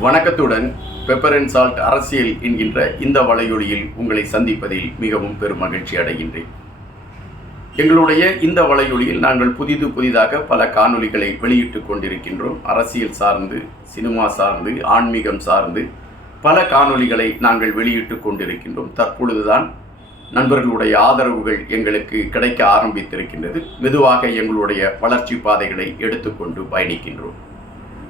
வணக்கத்துடன் pepper and salt அரசியல் என்கின்ற இந்த வலையொலியில் உங்களை சந்திப்பதில் மிகவும் பெரும் மகிழ்ச்சி அடைகின்றேன். எங்களுடைய இந்த வலையொலியில் நாங்கள் புதிது புதிதாக பல காணொளிகளை வெளியிட்டுக் கொண்டிருக்கின்றோம். அரசியல் சார்ந்து சினிமா சார்ந்து ஆன்மீகம் சார்ந்து பல காணொளிகளை நாங்கள் வெளியிட்டுக் கொண்டிருக்கின்றோம். தற்பொழுதுதான் நண்பர்களுடைய ஆதரவுகள் எங்களுக்கு கிடைக்க ஆரம்பித்திருக்கின்றது. மெதுவாக எங்களுடைய வளர்ச்சி பாதைகளை எடுத்துக்கொண்டு பயணிக்கின்றோம்.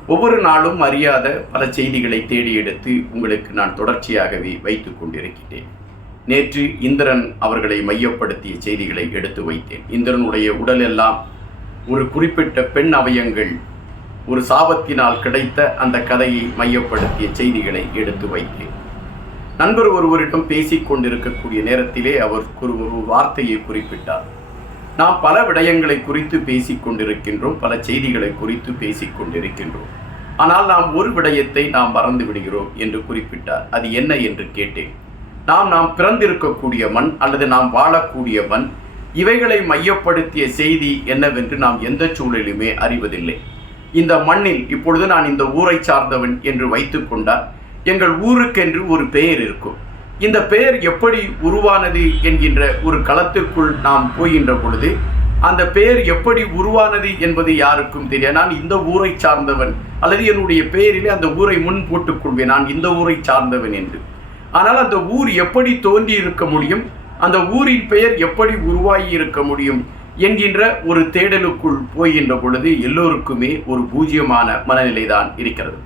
ஒவ்வொரு நாளும் அறியாத பல செய்திகளை தேடி எடுத்து உங்களுக்கு நான் தொடர்ச்சியாகவே வைத்துக் கொண்டிருக்கிறேன் நேற்று இந்திரன் அவர்களை மையப்படுத்திய செய்திகளை எடுத்து வைத்தேன். இந்திரனுடைய உடல் எல்லாம் ஒரு குறிப்பிட்ட பெண் அவயங்கள் ஒரு சாபத்தினால் கிடைத்த அந்த கதையை மையப்படுத்திய செய்திகளை எடுத்து வைத்தேன். நண்பர் ஒருவரிடம் பேசிக் கொண்டிருக்கக்கூடிய நேரத்திலே அவர் ஒரு ஒரு வார்த்தையை குறிப்பிட்டார். நாம் பல விடயங்களை குறித்து பேசிக் கொண்டிருக்கின்றோம் பல செய்திகளை குறித்து பேசிக் கொண்டிருக்கின்றோம் ஆனால் நாம் ஒரு விடயத்தை நாம் மறந்து விடுகிறோம் என்று குறிப்பிட்டார். அது என்ன என்று கேட்டேன். நாம் நாம் பிறந்திருக்கக்கூடிய மண் அல்லது நாம் வாழக்கூடிய மண் இவைகளை மையப்படுத்திய செய்தி என்னவென்று நாம் எந்த சூழலுமே அறிவதில்லை. இந்த மண்ணில் இப்பொழுது நான் இந்த ஊரை சார்ந்தவன் என்று வைத்துக்கொண்டால் எங்கள் ஊருக்கென்று ஒரு பெயர் இருக்கும். இந்த பெயர் எப்படி உருவானது என்கின்ற ஒரு களத்திற்குள் நாம் போகின்ற பொழுது அந்த பெயர் எப்படி உருவானது என்பது யாருக்கும் தெரியாது. நான் இந்த ஊரை சார்ந்தவன் அல்லது என்னுடைய பெயரிலே அந்த ஊரை முன் போட்டுக்கொள்வேன். நான் இந்த ஊரை சார்ந்தவன் என்று. ஆனால் அந்த ஊர் எப்படி தோன்றி இருக்க முடியும்? அந்த ஊரின் பெயர் எப்படி உருவாகி இருக்க முடியும்? என்கின்ற ஒரு தேடலுக்குள் போகின்ற பொழுது எல்லோருக்குமே ஒரு பூஜ்யமான மனநிலை தான் இருக்கிறது.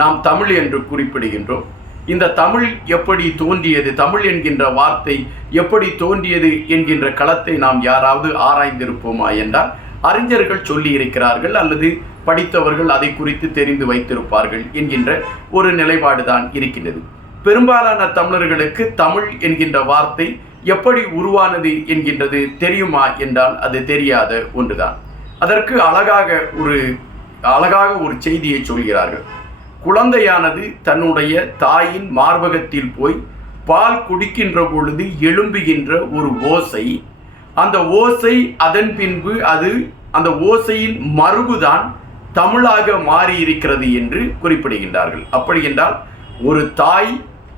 நாம் தமிழ் என்று குறிப்பிடுகின்றோம். இந்த தமிழ் எப்படி தோன்றியது? தமிழ் என்கின்ற வார்த்தை எப்படி தோன்றியது என்கின்ற களத்தை நாம் யாராவது ஆராய்ந்திருப்போமா என்றால் அறிஞர்கள் சொல்லி இருக்கிறார்கள் அல்லது படித்தவர்கள் அதை குறித்து தெரிந்து வைத்திருப்பார்கள் என்கின்ற ஒரு நிலைப்பாடு தான் இருக்கின்றது. பெரும்பாலான தமிழர்களுக்கு தமிழ் என்கின்ற வார்த்தை எப்படி உருவானது என்கின்றது தெரியுமா என்றால் அது தெரியாத ஒன்றுதான். அதற்கு அழகாக ஒரு அழகாக ஒரு செய்தியை சொல்கிறார்கள். குழந்தையானது தன்னுடைய தாயின் மார்பகத்தில் போய் பால் குடிக்கின்ற பொழுது எழும்புகின்ற ஒரு ஓசை. அந்த ஓசை அதன் பின்பு அது அந்த ஓசையின் மறுபுதான் தமிழாக மாறி இருக்கிறது என்று குறிப்பிடுகின்றார்கள். அப்படி என்றால் ஒரு தாய்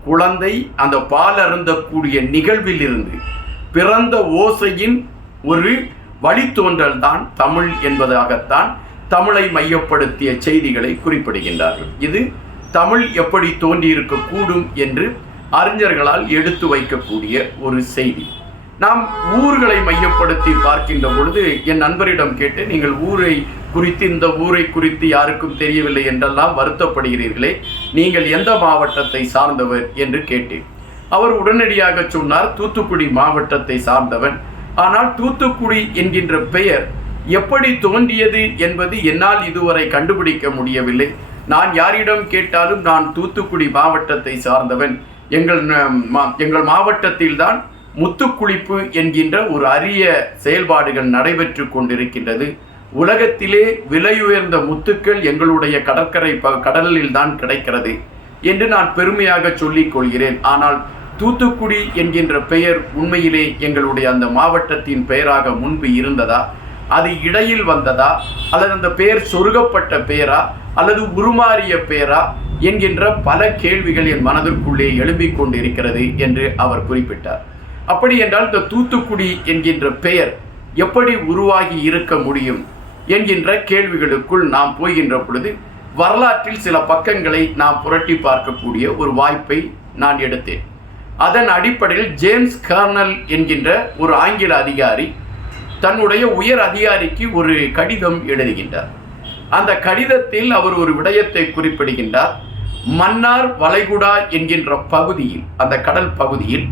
குழந்தை அந்த பால் அருந்தக்கூடிய நிகழ்விலிருந்து பிறந்த ஓசையின் ஒரு வழித்தோன்றல் தான் தமிழ் என்பதாகத்தான் தமிழை மையப்படுத்திய செய்திகளை குறிப்பிடுகின்றார்கள். இது தமிழ் எப்படி தோன்றியிருக்கக்கூடும் என்று அறிஞர்களால் எடுத்து வைக்கக்கூடிய ஒரு செய்தி. நாம் ஊர்களை மையப்படுத்தி பார்க்கின்ற பொழுது என் நண்பரிடம் கேட்டு நீங்கள் ஊரை குறித்து இந்த ஊரை குறித்து யாருக்கும் தெரியவில்லை என்றெல்லாம் வருத்தப்படுகிறீர்களே. நீங்கள் எந்த மாவட்டத்தை சார்ந்தவர்? என்று கேட்டேன். அவர் உடனடியாக சொன்னார் தூத்துக்குடி மாவட்டத்தை சார்ந்தவன். ஆனால் தூத்துக்குடி என்கின்ற பெயர் எப்படி தோன்றியது என்பது என்னால் இதுவரை கண்டுபிடிக்க முடியவில்லை. நான் யாரிடம் கேட்டாலும் நான் தூத்துக்குடி மாவட்டத்தை சார்ந்தவன். எங்கள் எங்கள் மாவட்டத்தில்தான் முத்துக்குளிப்பு என்கின்ற ஒரு அரிய செயல்பாடுகள் நடைபெற்று கொண்டிருக்கின்றது. உலகத்திலே விலையுயர்ந்த முத்துக்கள் எங்களுடைய கடற்கரை ப கடலில் தான் கிடைக்கிறது என்று நான் பெருமையாக சொல்லிக் கொள்கிறேன். ஆனால் தூத்துக்குடி என்கின்ற பெயர் உண்மையிலே எங்களுடைய அந்த மாவட்டத்தின் பெயராக முன்பு இருந்ததா? அது இடையில் வந்ததா? அல்லது அந்த பெயர் சொருகப்பட்ட பெயரா அல்லது உருமாறிய பெயரா என்கின்ற பல கேள்விகள் என் மனதிற்குள்ளே எழும்பிக் கொண்டிருக்கிறது என்று அவர் குறிப்பிட்டார். அப்படி என்றால் இந்த தூத்துக்குடி என்கின்ற பெயர் எப்படி உருவாகி இருக்க முடியும்? என்கின்ற கேள்விகளுக்குள் நாம் போகின்ற பொழுது வரலாற்றில் சில பக்கங்களை நாம் புரட்டி பார்க்கக்கூடிய ஒரு வாய்ப்பை நான் எடுத்தேன். அதன் அடிப்படையில் ஜேம்ஸ் கர்னல் என்கின்ற ஒரு ஆங்கில அதிகாரி தன்னுடைய உயர் அதிகாரிக்கு ஒரு கடிதம் எழுதுகின்றார். அந்த கடிதத்தில் அவர் ஒரு விடயத்தை குறிப்பிடுகின்றார். மன்னார் வளைகுடா என்கின்ற பகுதியில் அந்த கடல் பகுதியில்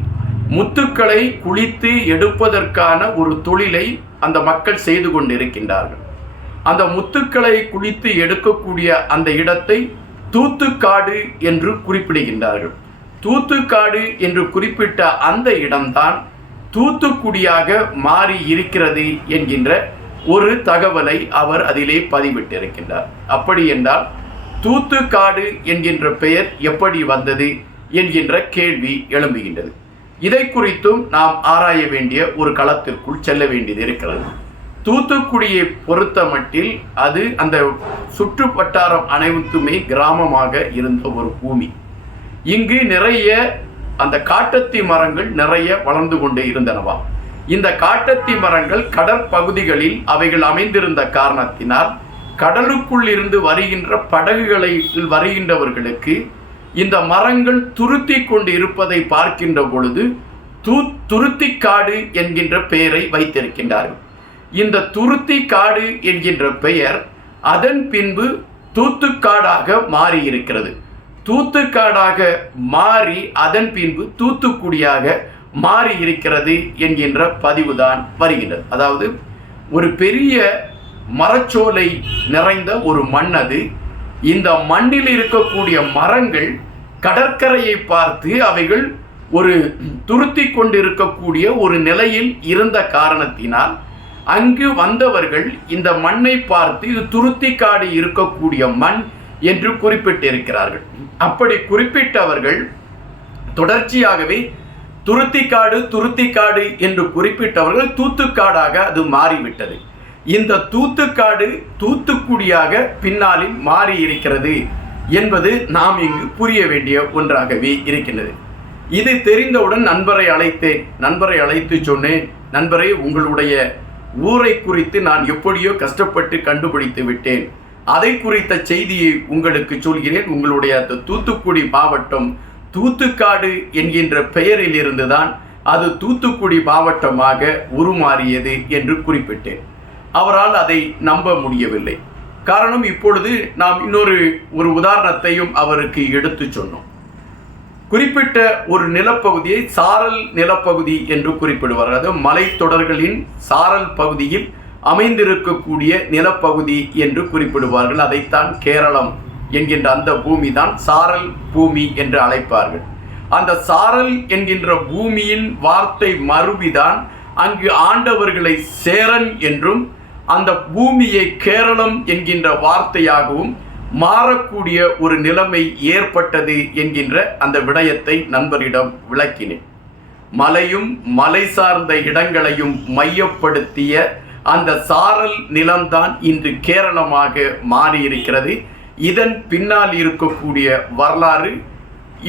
முத்துக்களை குளித்து எடுப்பதற்கான ஒரு தொழிலை அந்த மக்கள் செய்து கொண்டிருக்கின்றார்கள். அந்த முத்துக்களை குளித்து எடுக்கக்கூடிய அந்த இடத்தை தூத்துக்காடு என்று குறிப்பிடுகின்றார்கள். தூத்துக்காடு என்று குறிப்பிட்ட அந்த இடம்தான் தூத்துக்குடியாக மாறி இருக்கிறது என்கின்ற ஒரு தகவலை அவர் அதிலே பதிவிட்டிருக்கின்றார். அப்படி என்றால் தூத்துக்காடு என்கின்ற பெயர் எப்படி வந்தது என்கின்ற கேள்வி எழும்புகின்றது. இதை குறித்தும் நாம் ஆராய வேண்டிய ஒரு களத்திற்குள் செல்ல வேண்டியது இருக்கிறது. தூத்துக்குடியை பொறுத்த மட்டில் அது அந்த சுற்று வட்டாரம் அனைத்துமே கிராமமாக இருந்த ஒரு பூமி. இங்கு நிறைய அந்த காட்டத்தி மரங்கள் நிறைய வளர்ந்து கொண்டே இருந்தனவா? இந்த காட்டத்தி மரங்கள் கடற்பகுதிகளில் அவைகள் அமைந்திருந்த காரணத்தினால் கடலுக்குள் இருந்து வருகின்ற படகுகளை வருகின்றவர்களுக்கு இந்த மரங்கள் துருத்தி கொண்டு இருப்பதை பார்க்கின்ற பொழுது தூ துருத்திக்காடு என்கின்ற பெயரை வைத்திருக்கின்றார்கள். இந்த துருத்தி காடு என்கின்ற பெயர் அதன் பின்பு தூத்துக்காடாக மாறியிருக்கிறது. தூத்துக்காடாக மாறி அதன் பின்பு தூத்துக்குடியாக மாறி இருக்கிறது என்கின்ற பதிவுதான் வருகின்றது. அதாவது ஒரு பெரிய மரச்சோலை நிறைந்த ஒரு மண் அது. இந்த மண்ணில் இருக்கக்கூடிய மரங்கள் கடற்கரையை பார்த்து அவைகள் ஒரு துருத்தி கொண்டிருக்கக்கூடிய ஒரு நிலையில் இருந்த காரணத்தினால் அங்கு வந்தவர்கள் இந்த மண்ணை பார்த்து இது துருத்தி காடு இருக்கக்கூடிய மண் என்று குறிப்பிட்டிருக்கிறார்கள். அப்படி குறிப்பிட்டவர்கள் தொடர்ச்சியாகவே துருத்திக்காடு துருத்திக்காடு என்று குறிப்பிட்டவர்கள் தூத்துக்காடாக அது மாறிவிட்டது. இந்த தூத்துக்காடு தூத்துக்குடியாக பின்னாளில் மாறி இருக்கிறது என்பது நாம் இங்கு புரிய வேண்டிய ஒன்றாகவே இருக்கின்றது. இது தெரிந்தவுடன் நண்பரை அழைத்தேன் நண்பரை அழைத்து சொன்னேன் நண்பரை உங்களுடைய ஊரை குறித்து நான் எப்படியோ கஷ்டப்பட்டு கண்டுபிடித்து விட்டேன். அதை குறித்த செய்தியை உங்களுக்கு சொல்கிறேன். உங்களுடைய அந்த தூத்துக்குடி மாவட்டம் தூத்துக்காடு என்கின்ற பெயரில் இருந்துதான் அது தூத்துக்குடி மாவட்டமாக உருமாறியது என்று குறிப்பிட்டேன். அவரால் அதை நம்ப முடியவில்லை. காரணம் இப்பொழுது நாம் இன்னொரு ஒரு உதாரணத்தையும் அவருக்கு எடுத்து சொன்னோம். குறிப்பிட்ட ஒரு நிலப்பகுதியை சாரல் நிலப்பகுதி என்று குறிப்பிடுவார். அதாவது மலைத்தொடர்களின் சாரல் பகுதியில் அமைந்திருக்கக்கூடிய நிலப்பகுதி என்று குறிப்பிடுவார்கள். அதைத்தான் கேரளம் என்கின்ற அந்த பூமி தான் சாரல் பூமி என்று அழைப்பார்கள். அந்த சாரல் என்கின்ற பூமியின் வார்த்தை மறுவிதான் அங்கு ஆண்டவர்களை சேரன் என்றும் அந்த பூமியை கேரளம் என்கின்ற வார்த்தையாகவும் மாறக்கூடிய ஒரு நிலைமை ஏற்பட்டது என்கின்ற அந்த விடயத்தை நண்பரிடம் விளக்கினேன். மலையும் மலை சார்ந்த இடங்களையும் மையப்படுத்திய அந்த சாரல் நிலம்தான் இன்று கேரளமாக மாறியிருக்கிறது. இதன் பின்னால் இருக்கக்கூடிய வரலாறு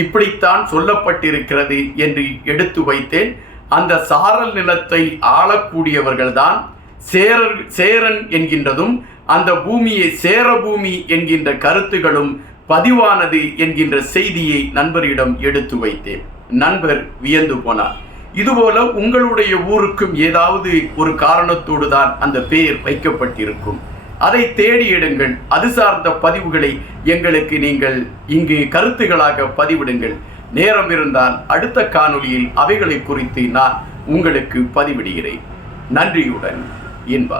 இப்படித்தான் சொல்லப்பட்டிருக்கிறது என்று எடுத்து வைத்தேன். அந்த சாரல் நிலத்தை ஆளக்கூடியவர்கள்தான் சேரர் சேரன் என்கின்றதும் அந்த பூமியை சேரபூமி என்கின்ற கருத்துகளும் பதிவானது என்கின்ற செய்தியை நண்பரிடம் எடுத்து வைத்தேன். நண்பர் வியந்து போனார். இதுபோல உங்களுடைய ஊருக்கும் ஏதாவது ஒரு காரணத்தோடு தான் அந்த பெயர் வைக்கப்பட்டிருக்கும். அதை தேடி எடுங்கள். அது சார்ந்த பதிவுகளை எங்களுக்கு நீங்கள் இங்கு கருத்துகளாக பதிவிடுங்கள். நேரம் இருந்தால் அடுத்த காணொளியில் அவைகளை குறித்து நான் உங்களுக்கு பதிவிடுகிறேன். நன்றியுடன் இன்பா